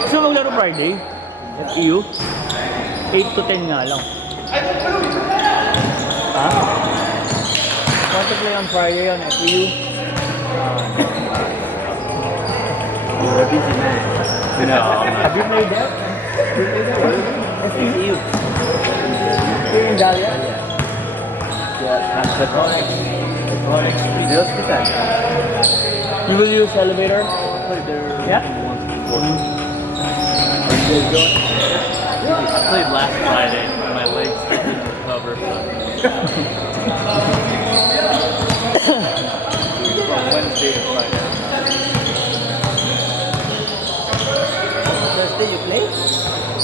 Gusto mo maglaro Friday? FEU? 8 to 10 nga lang. Ha? Want to play on Friday on FEU? You're a busy man. Have you played there? FEU? Here in Dahlia? Yeah, and Platonic. The hospital. You will use elevator? Yeah? I played last Friday and my legs still didn't recover. From Wednesday to Friday. Thursday you play?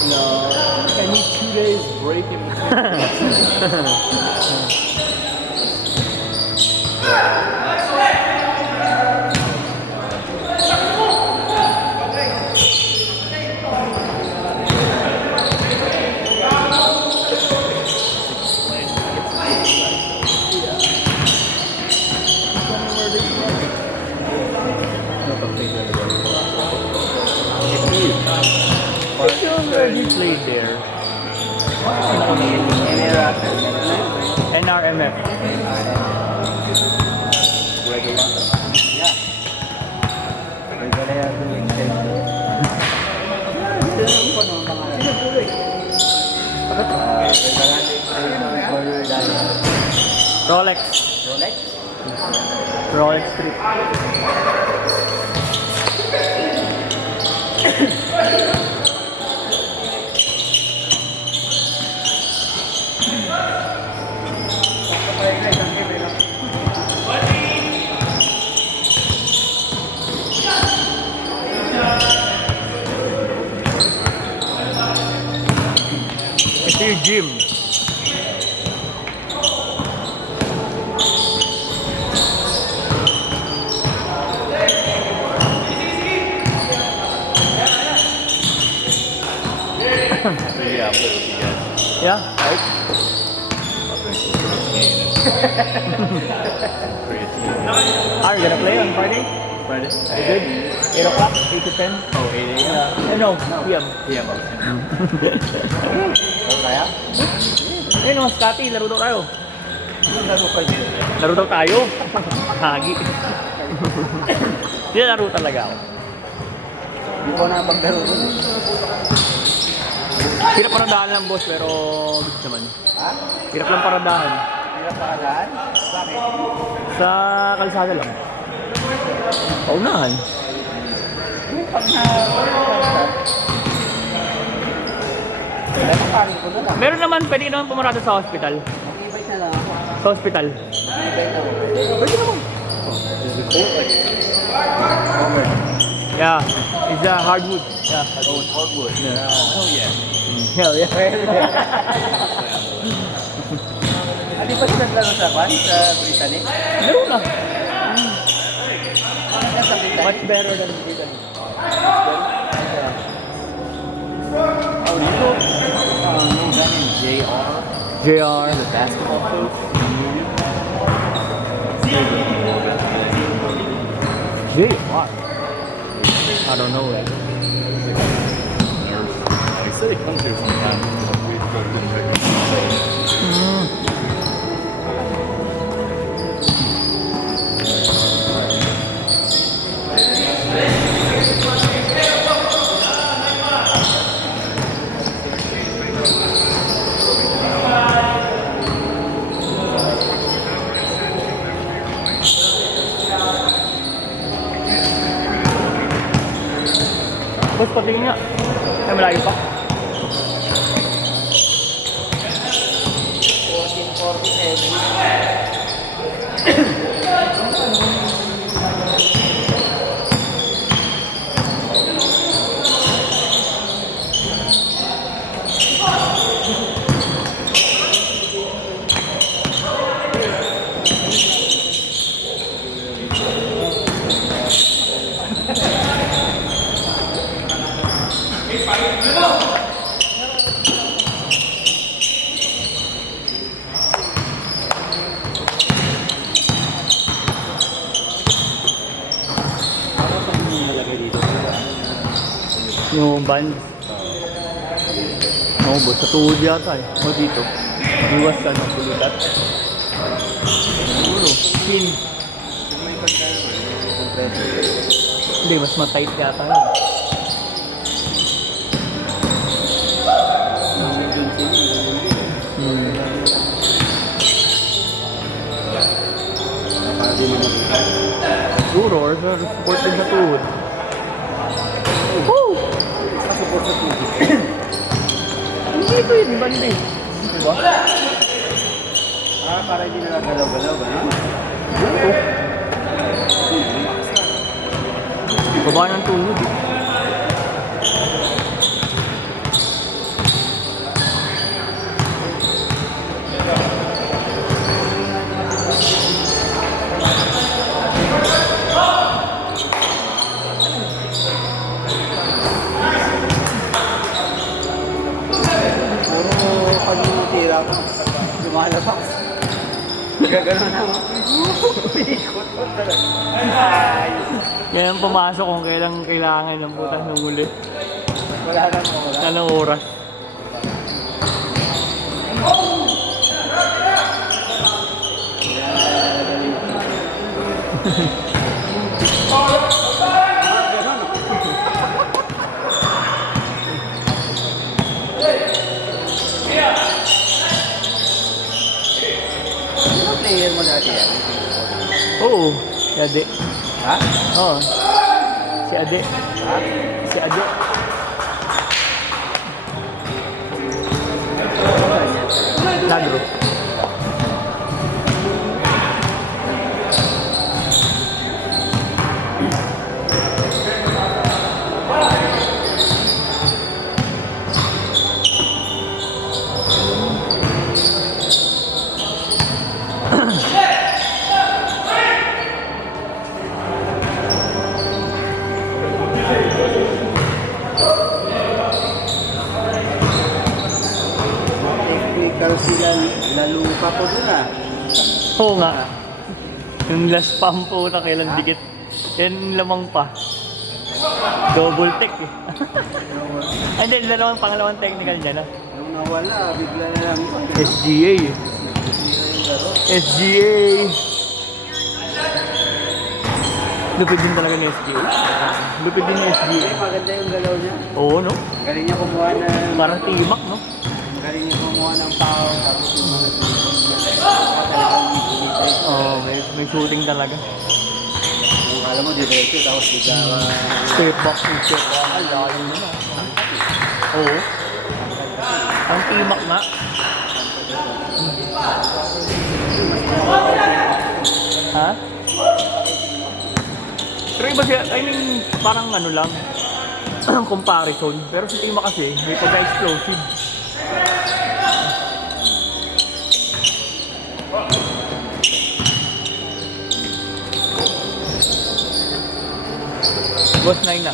No, I need 2 days break in between. You already played there. NRMF. Regular. Yeah. Regular doing Rolex. Rolex Street. Ito yung gym. Yeah, I'll play with you guys. Yeah, right? Are you gonna play on Friday? Friday? You good? 8 o'clock? 8 to 10? Oh, 8 a.m.? No, PM. PM. Kaya? Ayun o, Scotty, laro daw tayo. Laro daw tayo? Hagi. Hindi laro talaga ako. Hindi ko na maglaro dun. Hirap paradahan lang boss, pero gusto naman. Ha? Hirap lang paradahan. Hirap paradaan? Bakit? Sa kalsada lang. Paunahan. Pag na... Meron naman, pwede ka naman pumarada sa hospital. Mag-invite na lang ako. Sa hospital. Mag-invite na ako. Pwede naman. Is it cold? Like... Over. Yeah, it's a hardwood. Yeah. Oh, it's hardwood. Yeah. Oh, yeah. Hell yeah. Hindi pa siya naglaro sa Van? Sa Brittany? Meron na. Sa Brittany? Much better than Britain. Oh, you know, that in JR? JR. The basketball coach? JR. I don't know it. He said he comes here sometimes. We just didn't check him. Boss, patingin nga. Ay, malayo pa. 14. Yung band. Naubos. Sa tuhod yata eh. O dito. Iwas ka ng pulutat. Siguro. Clean. Hindi, mas matight yata yun. Siguro, or support din sa tuhod. Woo! Support sa tubig. Hindi ito yun, band eh. Diba? Para hindi na galaw-galaw, gano'n? Baba ng tuhod eh. Puro pag tira ko, lumalabas. Gagano na ako. Ikot ko talaga. Ay! Kaya pumasok kung kailang kailangan ng butas ng uli. Wala nang mawala. Anong oras? Ano player mo dati yan? Oo, si Ade. Ha? Oo. Si Ade. Ha? Si Ade. Lagro. Technical sila, lalupa ko dun ah. Oo nga. Yung last pump po na kailan dikit. Yan lamang pa. Double tech eh. Ay, hindi, dalawang pangalawang technical niya na. Nung nawala, bigla na lang ito. SGA eh. SGA. Lupid din talaga ni SGA. Lupid din ni SGA. Ay, maganda yung galaw niya. Oo, no? Galing niya kumuha ng... Parang timak, no? Galing niya kumuha ng pao, tapos yung mga talagang bibigay. Oo, may shooting talaga. Kung alam mo, diretso, tapos bigla ka... Step back, step back. Ay, layo na. Oo. Ang timak na. Ha? Pero iba siya, I mean, parang ano lang, comparison. Pero si Tima kasi, may pagka-explosive. Boss 9 na.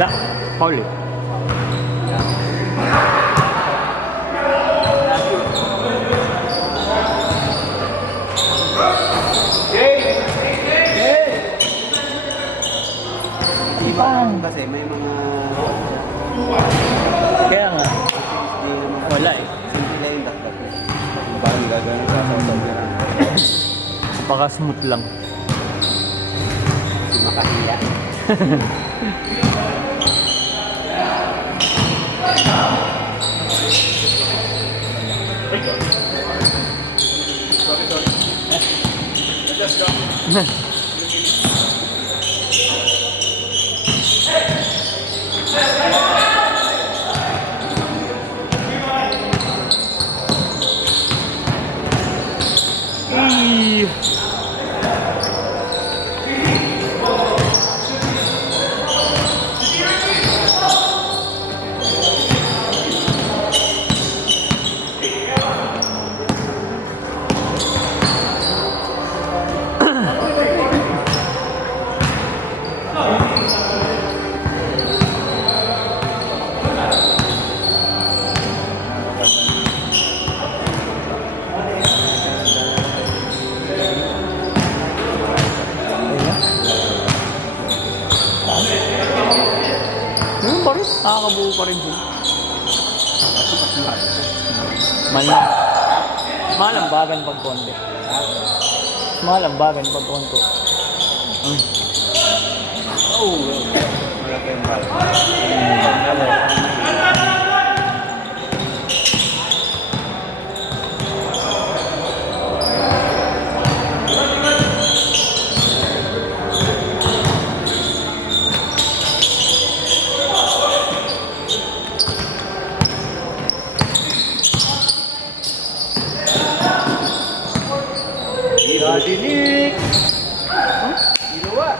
La, Pauli. Kasi may mga... Kaya nga, Hindi naman wala eh. simple lang yung dakdak niya. Parang gagawin sa sausaw-sausaw. Baka smooth lang. Hindi makahiya. Eee. Nakakabuo pa rin dun. Malambagan pag konti. Malambagan pag konti. Oh, malaki yung bal. Dinik. Ginawa.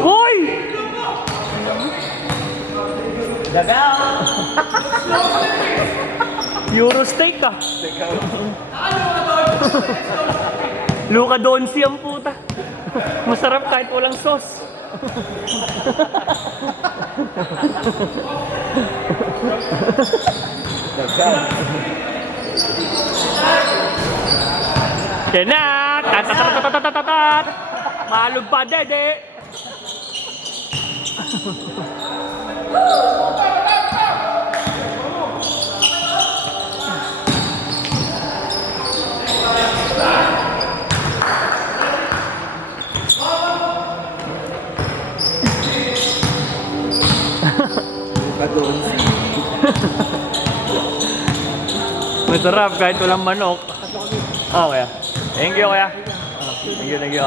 Hoy! Daga. Eurosteak ka. Luca Donsi ang puta. Masarap kahit walang sauce. Daga. Kena! Tatatatatatatatat! Malog pa, dede! Kadon. Masarap kahit walang manok. Oh, kaya. Thank you, kaya. Thank you, thank you.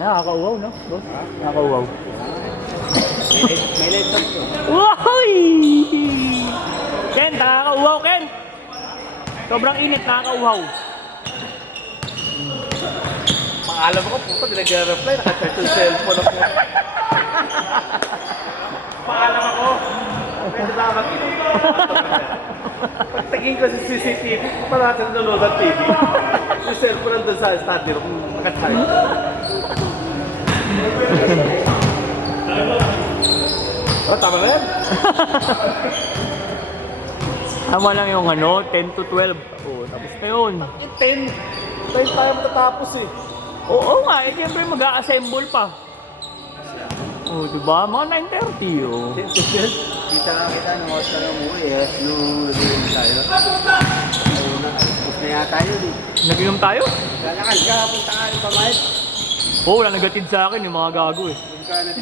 Nakakauwaw, no? Boss? Nakakauwaw. May laptop to. Woy! Ken, nakakauwaw, Ken! Sobrang init, nakakauwaw. Pangalan ko, puto, di nag-reply. Naka-charge yung cellphone ako. Pangalan ako. Pwede ba mag-inom? Pagtingin ko sa CCTV, parati nanonood ang TV. Yung cellphone nandun sa study room, naka-charge. Oh, tama na yan. Tama lang yung ano, 10 to 12. Oo, tapos na yun. Yung 10. Tayo tayo matatapos eh. Oo nga, eh, siyempre mag-a-assemble pa. Oo, diba? Mga 9:30, oh. 10 to 12. Kita nung oras na umuwi eh. Nung nag-inom tayo. Ayun na, tapos na yata yun eh. Nag-inom tayo? Lalakad ka, punta ka yung pamahit. Oo, wala nagatid sa akin yung mga gago eh. Doon ka na,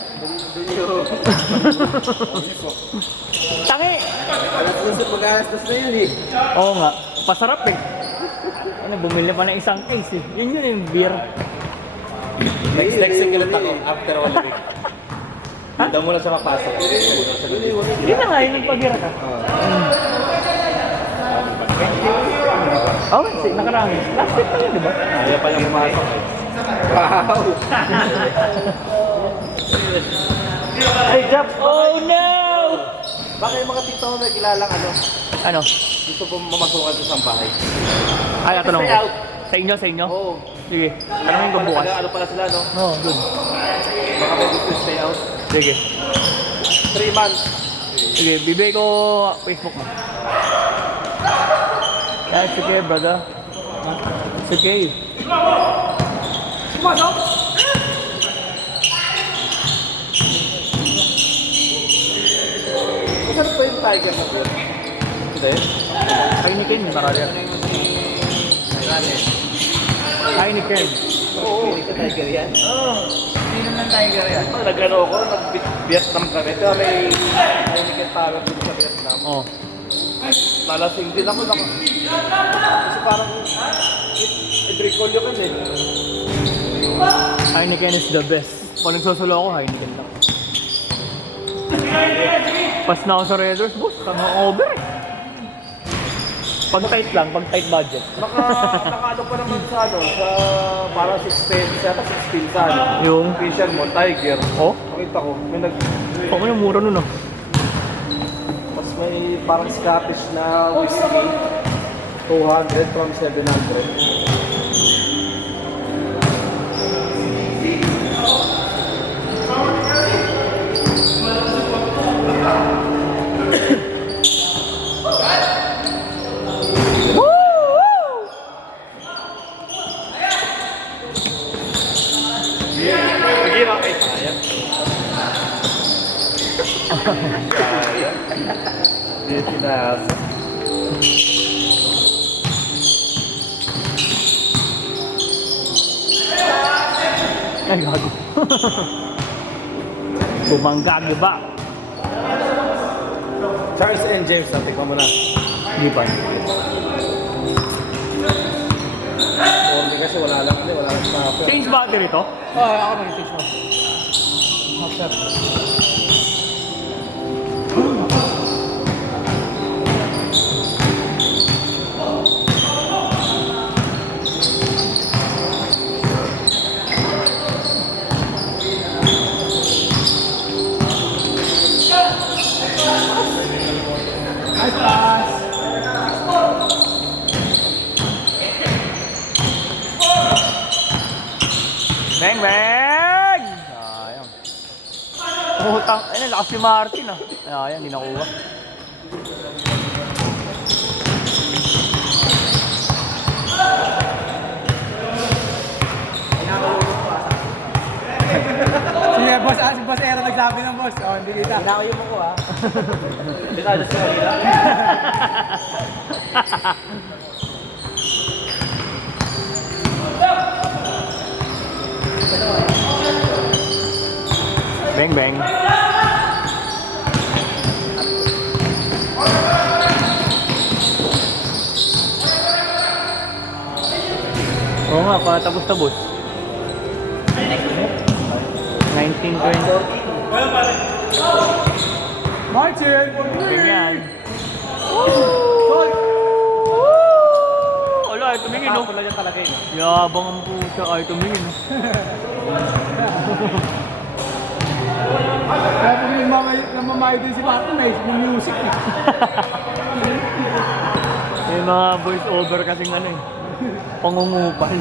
doon yung... Tangi! Alas lusot mag-alastos na yun eh. Oo nga, pasarap eh. Ano, bumili pa ng isang case eh. Yun yung beer. Next second ako, after 1 week. Doon muna sa mapasok. Yun na nga, yun yung pag-beer ka. Oo, nakarami. Last week pa yun, di ba? Ayaw pa lang pumasok eh. Wow! Ay, Jap! Oh no! Baka yung mga tito na kilalang ano, Ano? gusto po mamasukan sa isang bahay. Ay, tanong Stay ko. out. Sa inyo, sa inyo? Oo. Sige, tanongin ko bukas. Ano pala sila, no? Oo, good. Baka may gusto stay out. Sige. 3 months. Sige, bibigay ko Facebook mo. Yeah, it's okay, brother. It's okay. Masarap pa yung tiger na po. Hindi. Heineken, marami. Heineken. Oo, hindi ka tiger yan. Oo. Hindi naman tiger yan. Nag-ano ako, nag-Vietnam kami. Kaya may Heineken Tower dito sa Vietnam. Oh. Lalasing din ako lang. Kasi parang i-recall yun kasi. Heineken is the best. Kung nagsosolo ako, Heineken lang. Pas na ako sa Raiders, boss. Tama over eh. Pag tight lang, pag tight budget. Nakaano pa naman sa ano, sa parang 6 pesos, 6 pin sa ano. Yung? Fisher mo, Tiger. Oh? Nakita ko, may Ako yung mura nun ah. mas may parang Scottish na whiskey. 200 from 700. Sige, okay. Ayan. Hindi tinasa. Ay, gago. Bumangga, ba? Charles and James, tikman mo na. Hindi pa. Orbe kasi wala lang stopper. Change battery to? Ako nag-change mo. Half shot. Nice pass. Bang, bang! Sayang. Utang. Ay, lakas si Martin ah. Sayang, hindi nakuha. Sige, boss, si Boss Aaron nagsabi ng boss. Oh, hindi kita. Hinakayo mo ko ha. Hindi ka sa kanila. Bang, bang. Oo nga, patapos-tapos. 1920. Martin! Ganyan. Wala, ay tumingin no. Wala niya talaga yun. Yabang ang pusa, ay tumingin. Kaya kung yung namamayo din si Martin, may music eh. May mga voice over kasing ano eh. Pangungupal.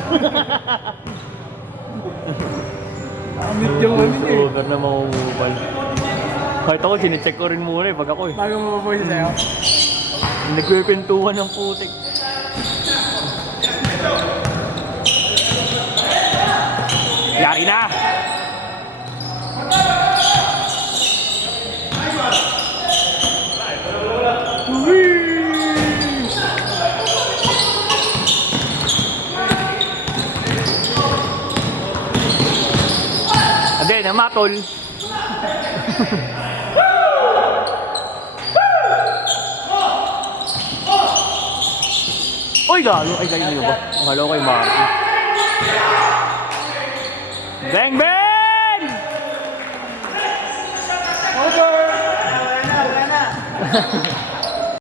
Amit yung ano Voice eh. over na mangungupal. Kahit ako, sinecheck ko rin muna eh pag ako eh. Bago mo maboy sa'yo. Nagpipintuhan ng putik. Yari na! Ade, namatol. Uy, galo. Ay, kayo niyo ba? Akala ko kay Marty. Bang, bang! Over! Wala na, wala na.